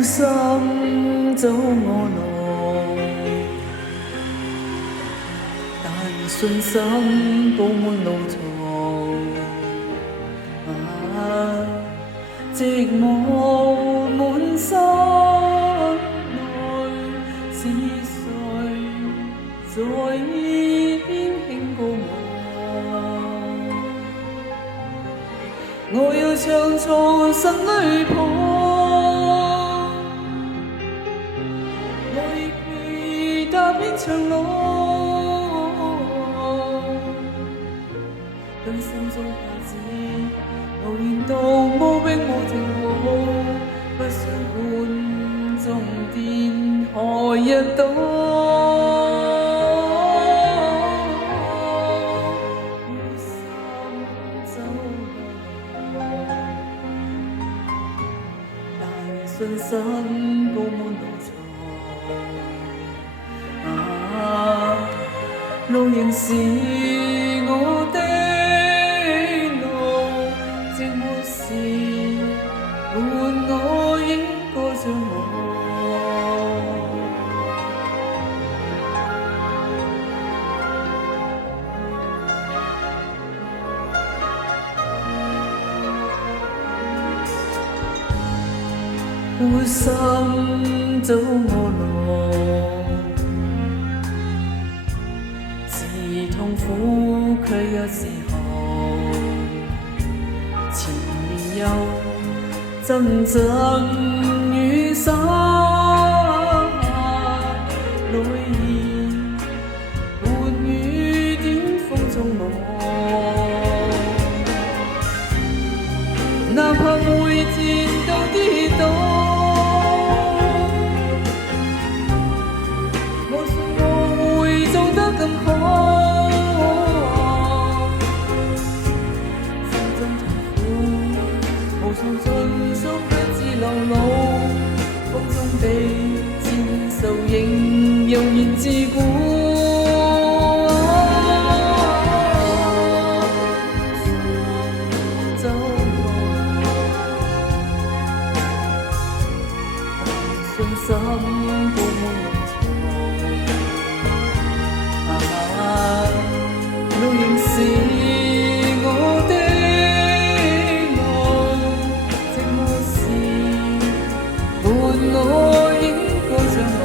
孤身走我路，但信心布滿路途。寂寞滿心內，是誰在耳邊輕告我？我要長藏心裏抱，我已決踏遍長路，跟心中拍子，無言道無逼無停步，不想管終點何日到。信心布滿路途，路仍是我的路，寂寞時伴我應歌唱我。孤身走我路，是痛苦卻有時候，前面有陣陣雨灑，淚兒伴雨點風中舞，哪怕每戰鬥跌倒。更好，心中痛苦，無從盡訴，不知流露，風中的戰愁仍悠然自古。走信心布滿路仍是我的路，寂寞時伴我應歌唱我。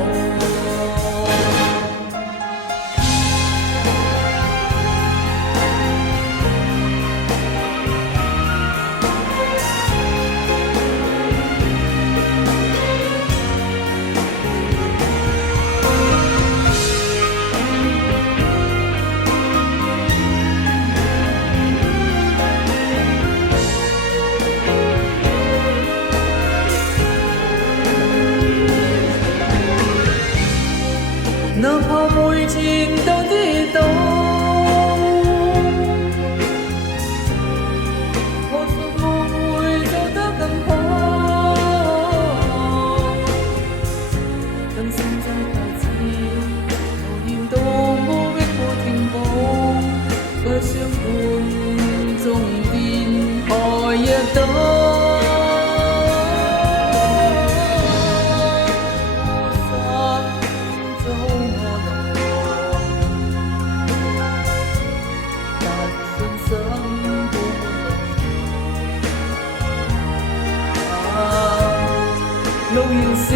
哪怕每天都跌倒，我信我會做得更好，跟心中拍子，無言道無逼無停步，不想管終點何日到。路仍是